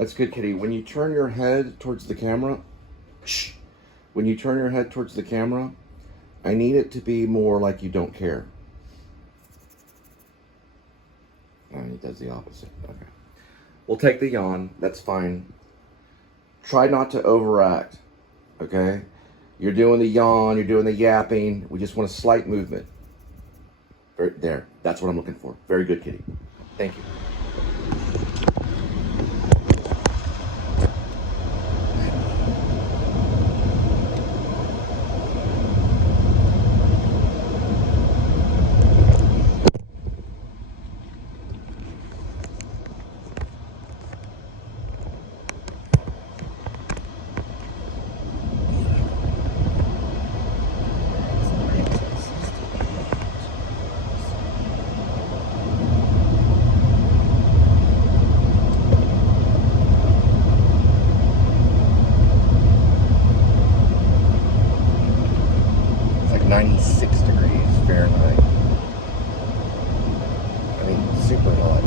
That's good, kitty. When you turn your head towards the camera, shh. When you turn your head towards the camera, I need it to be more like you don't care. And he does the opposite. Okay. We'll take the yawn. That's fine. Try not to overact. Okay? You're doing the yawn. You're doing the yapping. We just want a slight movement. There. That's what I'm looking for. Very good, kitty. Thank you. It's like 96 degrees Fahrenheit. I mean, super hot.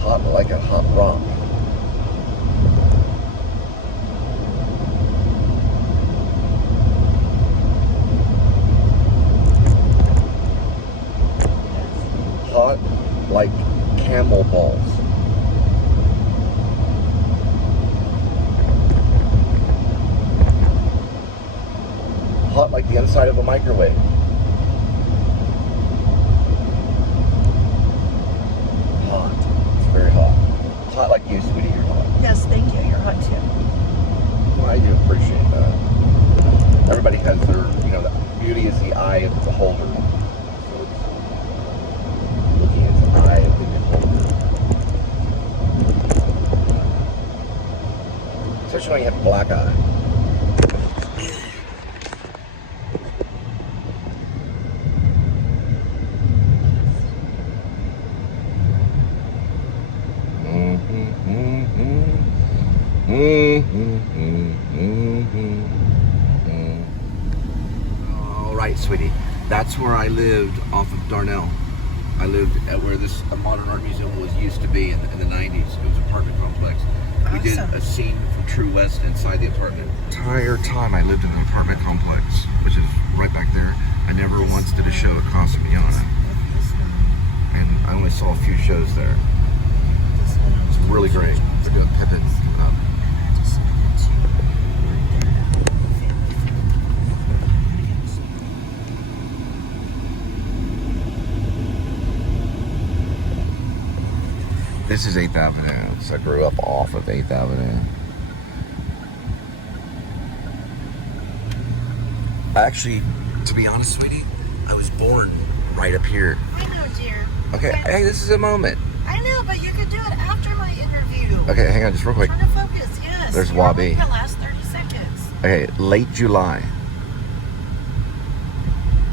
Hot like a hot rock. Hot like camel balls. Hot like the inside of a microwave. Hot. It's very hot. Hot like you, sweetie. You're hot. Yes, thank you. You're hot too. Well, I do appreciate that. Everybody has their, the beauty is the eye of the beholder. So it's looking at the eye of the beholder. Especially when you have a black eye. All right, sweetie. That's where I lived off of Darnell. I lived at where this modern art museum was used to be in the 90s. It was an apartment complex. We did a scene from True West inside the apartment. The entire time I lived in an apartment complex, which is right back there, I never once did a show at Cassavetes. And I only saw a few shows there. It's really great. They're doing Pippin coming up. This is 8th Avenue, so I grew up off of 8th Avenue. Actually, to be honest, sweetie, I was born right up here. I know, dear. Okay, hey, this is a moment. I know, but you could do it after my interview. Okay, hang on just real quick. Turn to focus, yes. There's You're Wabi. like the last 30 seconds. Okay, late July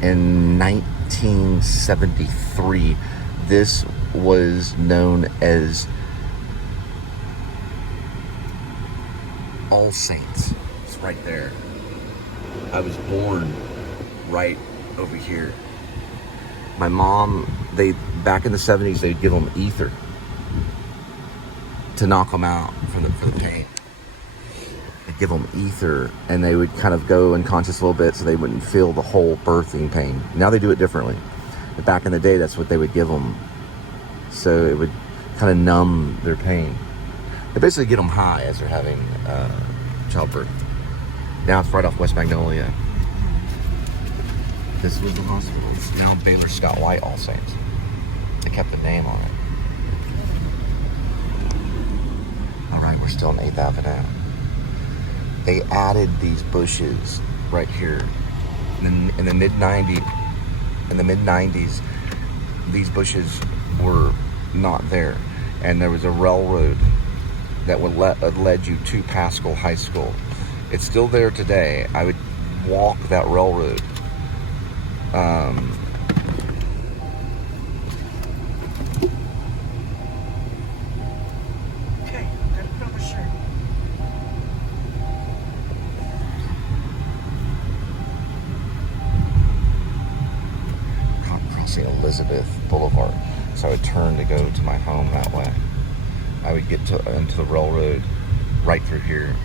in 1973, this was known as All Saints. It's right there. I was born right over here. My mom, back in the 70s, they'd give them ether to knock them out for the pain. They'd give them ether, and they would kind of go unconscious a little bit so they wouldn't feel the whole birthing pain. Now they do it differently. But back in the day, that's what they would give them. So it would kind of numb their pain. They basically get them high as they're having childbirth. Now it's right off West Magnolia. This was the hospital. It's now Baylor Scott White All Saints. They kept the name on it. All right, we're still on 8th Avenue. They added these bushes right here in the mid-90s. In the mid-90s, these bushes were not there, and there was a railroad that led you to Pascal High School. It's still there today. I would walk that railroad. Okay, gotta put on my shirt. Crossing Elizabeth Boulevard. tracks, I would turn to go to my home that way. I would get into the railroad right through here,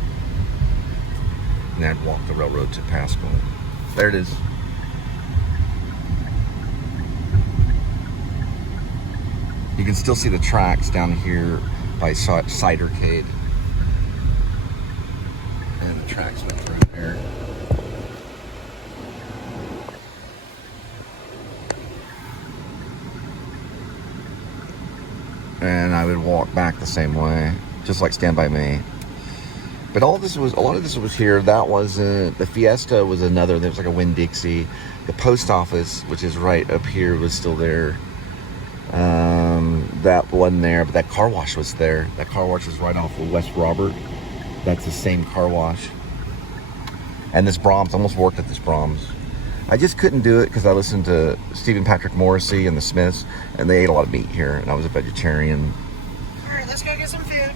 and then I'd walk the railroad to Pascal. There it is. You can still see the tracks down here by Cidercade. And the tracks went through there. And I would walk back the same way, just like Stand By Me. But a lot of this was here. That was the Fiesta was another. There was like a Winn-Dixie. The post office, which is right up here, was still there. That wasn't there, but that car wash was there. That car wash is right off of West Robert. That's the same car wash. And this Brahms, I almost worked at this Brahms. I just couldn't do it because I listened to Stephen Patrick Morrissey and the Smiths, and they ate a lot of meat here, and I was a vegetarian. All right, let's go get some food.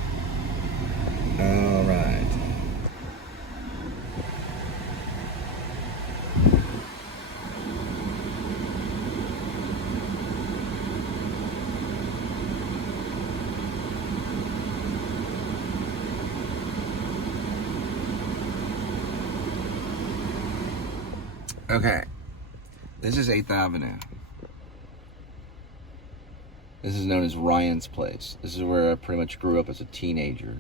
All right. Okay, this is 8th Avenue. This is known as Ryan's Place. This is where I pretty much grew up as a teenager.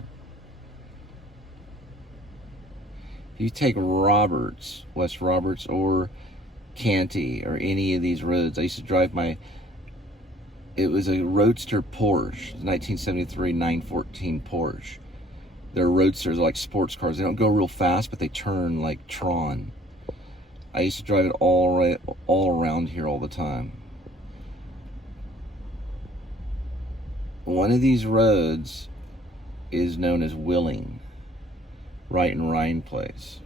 If you take Roberts, West Roberts, or Canty, or any of these roads, I used to drive it was a Roadster Porsche, 1973 914 Porsche. They're Roadsters, like sports cars. They don't go real fast, but they turn like Tron. I used to drive it all around here all the time. One of these roads is known as Willing, right in Ryan Place.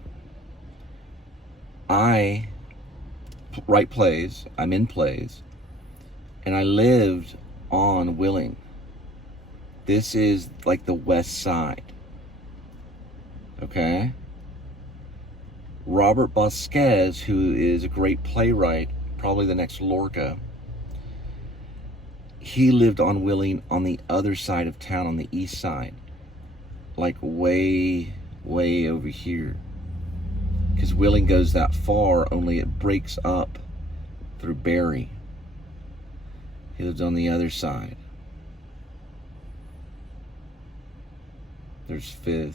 I'm in Plays, and I lived on Willing. This is like the west side, okay? Robert Bosquez, who is a great playwright, probably the next Lorca, he lived on Willing on the other side of town, on the east side, like way over here, because Willing goes that far, only it breaks up through Barry. He lived on the other side. There's 5th.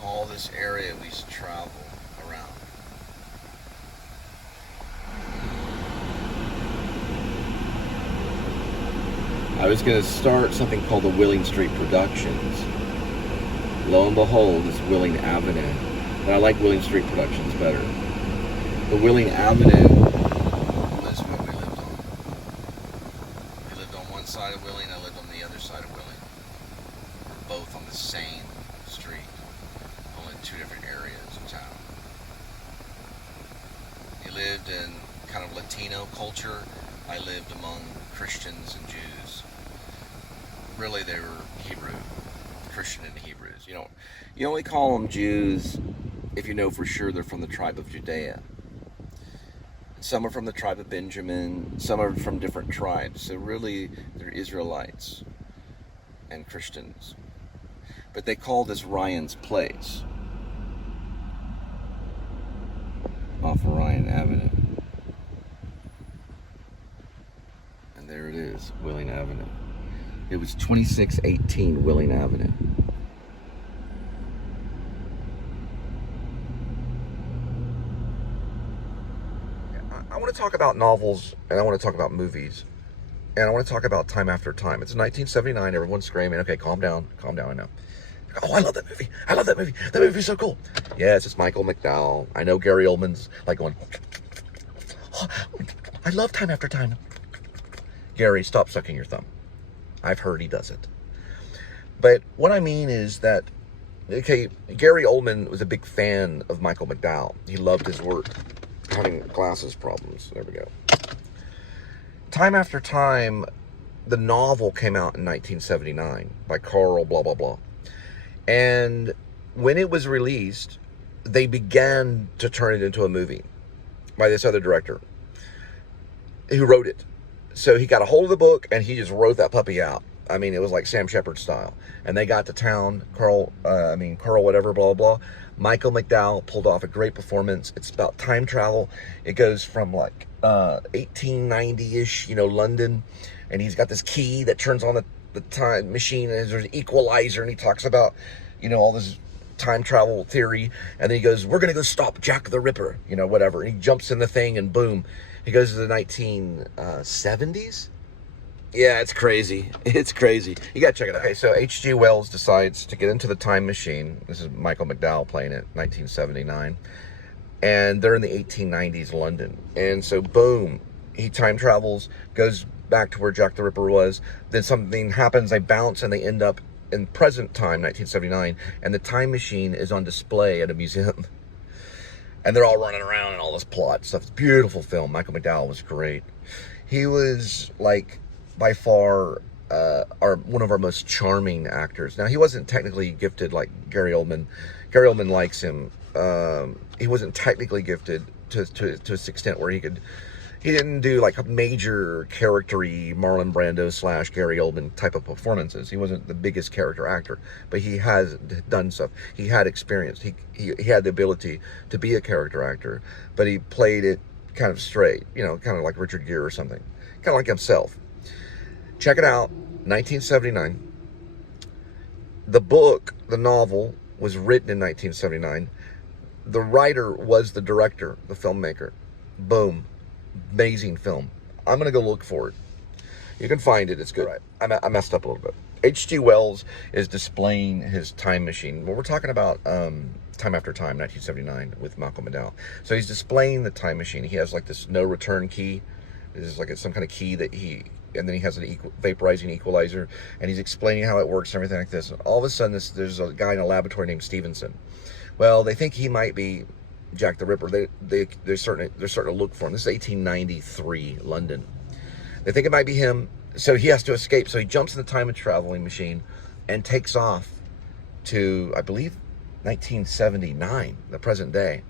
All this area we used to travel around. I was going to start something called the Willing Street Productions. Lo and behold, it's Willing Avenue. But I like Willing Street Productions better. The Willing Avenue was what we lived on. We lived on one side of Willing, I lived on the other side of Willing. We're both on the same street. Only 2 different areas of town. He lived in kind of Latino culture. I lived among Christians and Jews. Really, they were Hebrew, Christian and Hebrews. You only call them Jews if you know for sure they're from the tribe of Judea. Some are from the tribe of Benjamin. Some are from different tribes. So really, they're Israelites and Christians. But they call this Ryan's Place off of Ryan Avenue. And there it is, Willing Avenue. It was 2618 Willing Avenue. I want to talk about novels, and I want to talk about movies, and I want to talk about Time After Time. It's 1979. Everyone's screaming. Okay, calm down, I know. Oh, I love that movie. I love that movie. That movie's so cool. Yes, it's Michael McDowell. I know Gary Oldman's like going, oh, I love Time After Time. Gary, stop sucking your thumb. I've heard he does it. But what I mean is that, okay, Gary Oldman was a big fan of Michael McDowell. He loved his work. Having glasses problems. There we go. Time After Time, the novel came out in 1979 by Carl blah, blah, blah. And when it was released, they began to turn it into a movie by this other director who wrote it. So he got a hold of the book and he just wrote that puppy out. I mean, it was like Sam Shepard style. And they got to town, Carl whatever, blah, blah, blah. Michael McDowell pulled off a great performance. It's about time travel. It goes from like 1890-ish, London. And he's got this key that turns on the time machine. And there's an equalizer. And he talks about, all this time travel theory. And then he goes, we're going to go stop Jack the Ripper, whatever. And he jumps in the thing and boom. He goes to the 1970s. Yeah, it's crazy. It's crazy. You gotta check it out. Okay, so H.G. Wells decides to get into the time machine. This is Michael McDowell playing it, 1979. And they're in the 1890s London. And so, boom, he time travels, goes back to where Jack the Ripper was. Then something happens, they bounce, and they end up in present time, 1979. And the time machine is on display at a museum. And they're all running around and all this plot stuff. It's a beautiful film. Michael McDowell was great. He was, like, by far one of our most charming actors. Now, he wasn't technically gifted like Gary Oldman. Gary Oldman likes him. He wasn't technically gifted to this extent where he didn't do like a major character-y Marlon Brando / Gary Oldman type of performances. He wasn't the biggest character actor, but he has done stuff. He had experience. He had the ability to be a character actor, but he played it kind of straight, kind of like Richard Gere or something, kind of like himself. Check it out, 1979. The book, the novel, was written in 1979. The writer was the director, the filmmaker. Boom. Amazing film. I'm going to go look for it. You can find it. It's good. Right. I messed up a little bit. H.G. Wells is displaying his time machine. Well, we're talking about Time After Time, 1979, with Michael McDowell. So he's displaying the time machine. He has like this no return key. This is like some kind of key that and then he has an vaporizing equalizer, and he's explaining how it works and everything like this. And all of a sudden, there's a guy in a laboratory named Stevenson. Well, they think he might be Jack the Ripper. They're starting to look for him. This is 1893 London. They think it might be him, so he has to escape. So he jumps in the time traveling machine and takes off to, I believe, 1979, the present day.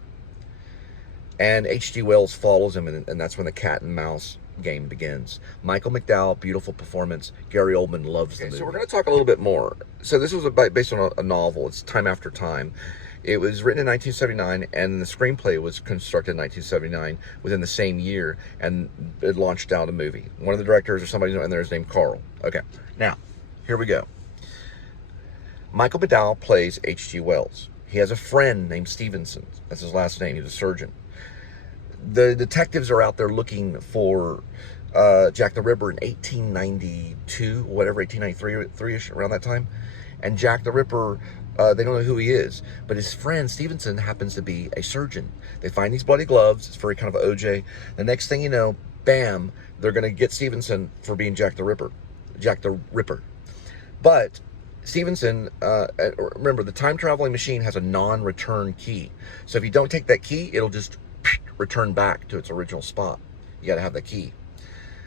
And H.G. Wells follows him, and that's when the cat and mouse game begins. Michael McDowell, beautiful performance. Gary Oldman loves the movie. So we're going to talk a little bit more. So this was based on a novel. It's Time After Time. It was written in 1979, and the screenplay was constructed in 1979 within the same year, and it launched out a movie. One of the directors or somebody in there is named Carl. Okay, now, here we go. Michael McDowell plays H.G. Wells. He has a friend named Stevenson. That's his last name. He's a surgeon. The detectives are out there looking for Jack the Ripper in 1892, whatever, 1893-ish, around that time. And Jack the Ripper, they don't know who he is. But his friend, Stevenson, happens to be a surgeon. They find these bloody gloves. It's very kind of OJ. The next thing you know, bam, they're going to get Stevenson for being Jack the Ripper. But Stevenson, remember, the time-traveling machine has a non-return key. So if you don't take that key, it'll just return back to its original spot. You got to have the key.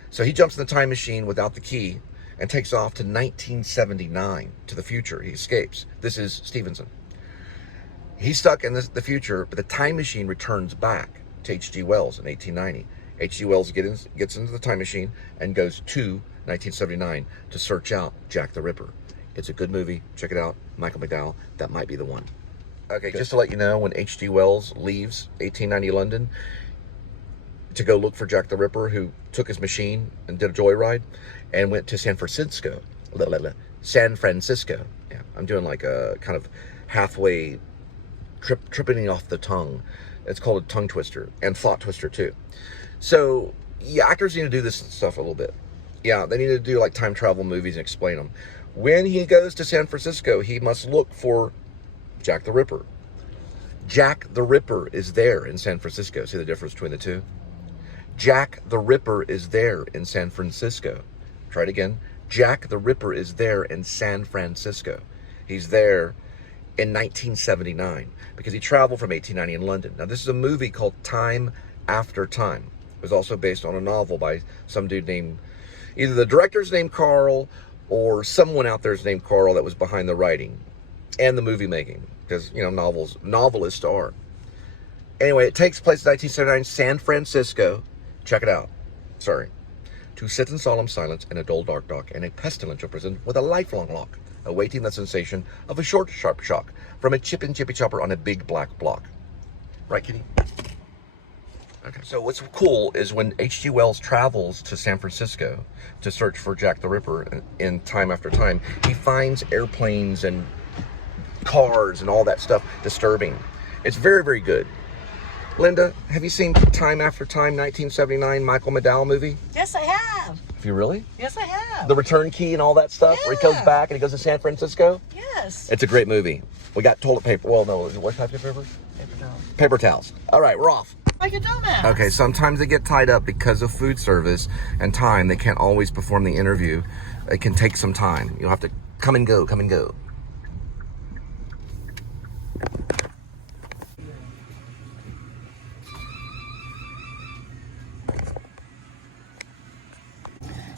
So he jumps in the time machine without the key and takes off to 1979, to the future. He escapes. This is Stevenson. He's stuck in the future, but the time machine returns back to H.G. Wells in 1890. H.G. Wells gets into the time machine and goes to 1979 to search out Jack the Ripper. It's a good movie. Check it out. Michael McDowell. That might be the one. Okay, just to let you know, when H.G. Wells leaves 1890 London to go look for Jack the Ripper, who took his machine and did a joyride and went to San Francisco. Yeah, I'm doing like a kind of halfway tripping off the tongue. It's called a tongue twister and thought twister too. So, yeah, actors need to do this stuff a little bit. Yeah, they need to do like time travel movies and explain them. When he goes to San Francisco, he must look for Jack the Ripper. Jack the Ripper is there in San Francisco. See the difference between the two? Jack the Ripper is there in San Francisco. Try it again. Jack the Ripper is there in San Francisco. He's there in 1979 because he traveled from 1890 in London. Now, this is a movie called Time After Time. It was also based on a novel by some dude named, either the director's named Carl or someone out there's named Carl that was behind the writing and the movie making, because, you know, novelists are. Anyway, it takes place in 1979, San Francisco. Check it out. Sorry. To sit in solemn silence in a dull, dark dock in a pestilential prison with a lifelong lock, awaiting the sensation of a short, sharp shock from a chip and chippy chopper on a big black block. Right, Kitty? Okay. So what's cool is when H.G. Wells travels to San Francisco to search for Jack the Ripper in Time After Time, he finds airplanes and cars and all that stuff disturbing. It's very, very good. Linda, have you seen Time After Time, 1979 Michael McDowell movie? Yes, I have. Have you really? Yes, I have. The return key and all that stuff, where he goes back and he goes to San Francisco? Yes. It's a great movie. We got toilet paper. Well, no, what type of paper? Paper towels. Paper towels. All right, we're off. Like a dumbass. Okay, sometimes they get tied up because of food service and time. They can't always perform the interview. It can take some time. You'll have to come and go, come and go.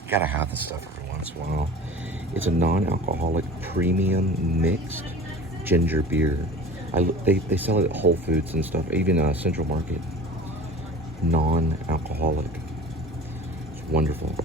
You gotta have this stuff every once in a while. It's a non-alcoholic premium mixed ginger beer. They sell it at Whole Foods and stuff, even Central Market. Non-alcoholic. It's wonderful.